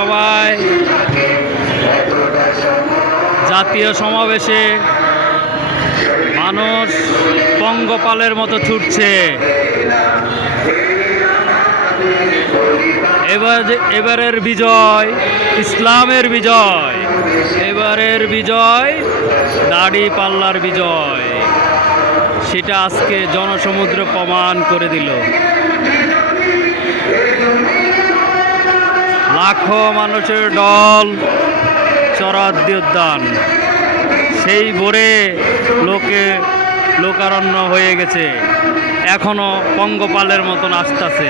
সবাই। জাতীয় সমাবেশে মানুষ পঙ্গপালের মতো ছুটছে। এবার এবারের বিজয় ইসলামের বিজয়। এবারের বিজয় দাড়ি পাল্লার বিজয়। সেটা আজকে জনসমুদ্র প্রমাণ করে দিল। লাখো মানুষের দল চরাদ্দি উদ্যান। সেই ভোরে লোকে লোকারণ্য হয়ে গেছে। এখনও পঙ্গপালের মতন আসতেছে।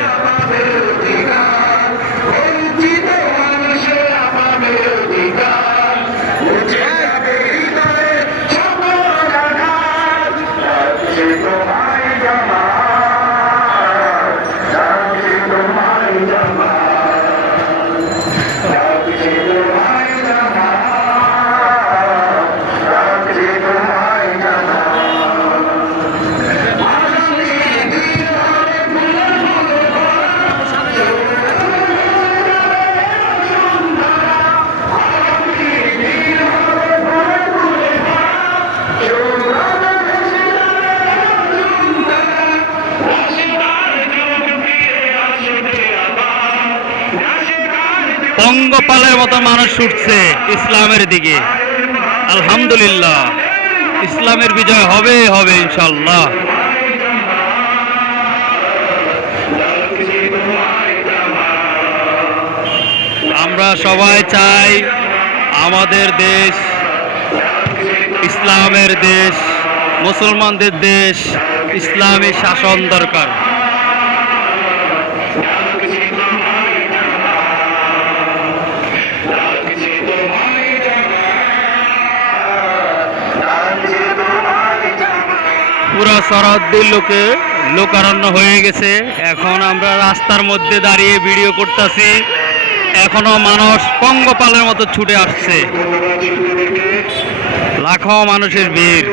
পঙ্গপালের মতো মানুষ ছুটছে ইসলামের দিকে। আলহামদুলিল্লাহ। ইসলামের বিজয় হবে হবে ইনশাল্লাহ আমরা সবাই চাই আমাদের দেশ, ইসলামের দেশ, মুসলমানদের দেশ, ইসলামী শাসন দরকার। পুরো সরহদ্দির লোকে লোকারণ্য হয়ে গেছে। এখন আমরা রাস্তার মধ্যে দাঁড়িয়ে ভিডিও করতেছি। এখনও মানুষ পঙ্গপালের মতো ছুটে আসছে। লাখো মানুষের ভিড়।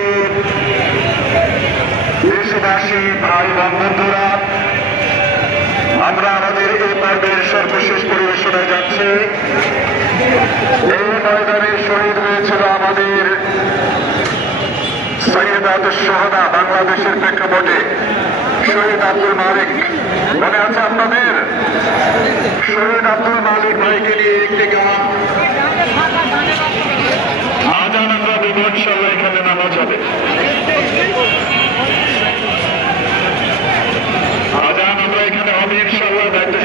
দেশবাসী, ভাই বোন বন্ধুরা, আমরা আমাদের এই পর্বের সর্বশেষ পরিবেশনায় যাচ্ছি। এই ময়দানে শহীদ হয়েছিল আমাদের সৈয়দ আব্দুল সোহাদা বাংলাদেশের প্রেক্ষাপটে শহীদ আব্দুল মালিক। মনে আছে আপনাদের? শহীদ আব্দুল মালিক ভাইকে নিয়ে একটি গান। আজান আমরা দেব ইনশাল্লাহ এখানে নামাজ হবে।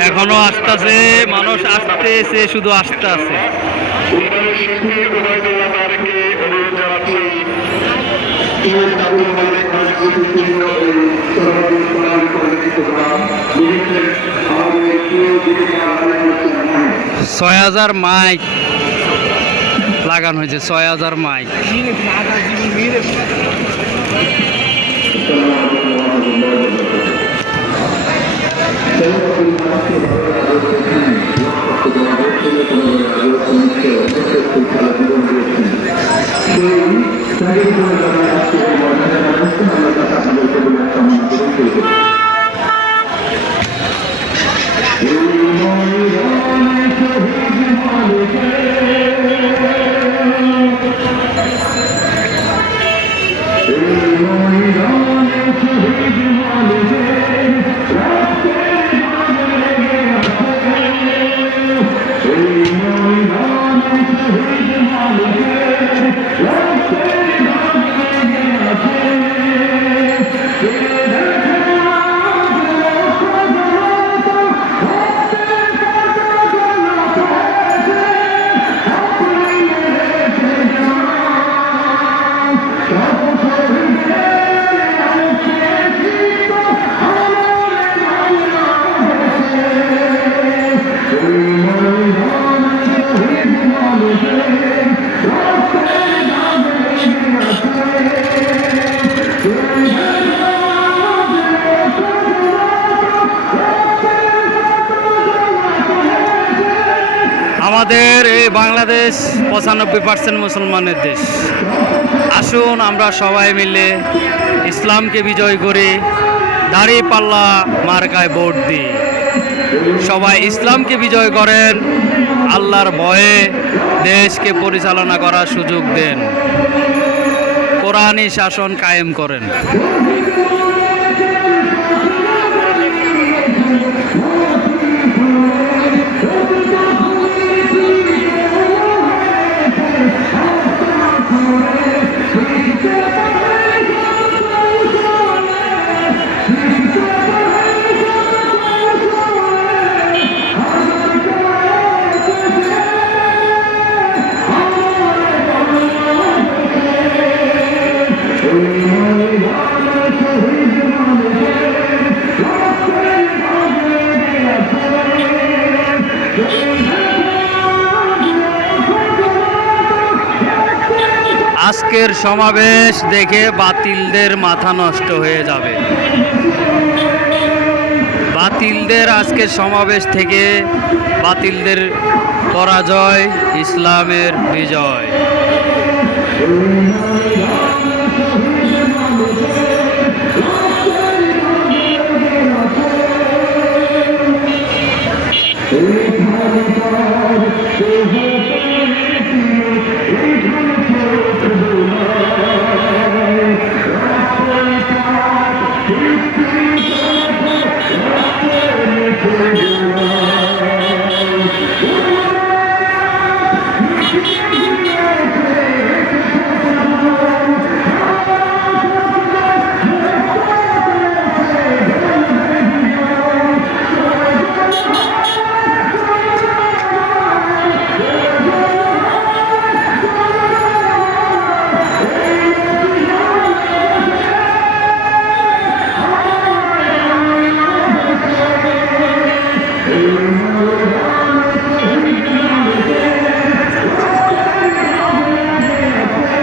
এখানে আসতেছে মানুষ আসতেছে শুধু আসতে ছয় হাজার মাইক লাগানো হয়েছে ছয় হাজার মাইক। Hãy subscribe আমাদের এই বাংলাদেশ পঁচানব্বই পার্সেন্ট মুসলমানের দেশ। আসুন আমরা সবাই মিলে ইসলামকে বিজয় করি, দাড়ি পাল্লা মার্কায় ভোট দিই। সবাই ইসলামকে বিজয় করেন, আল্লাহর ভয়ে দেশকে পরিচালনা করার সুযোগ দেন। কোরআনই শাসন কায়েম করেন। আজকের সমাবেশ দেখে বাতিলদের মাথা নষ্ট হয়ে যাবে। বাতিলদের আজকের সমাবেশ থেকে বাতিলদের পরাজয়, ইসলামের বিজয়। Thank you.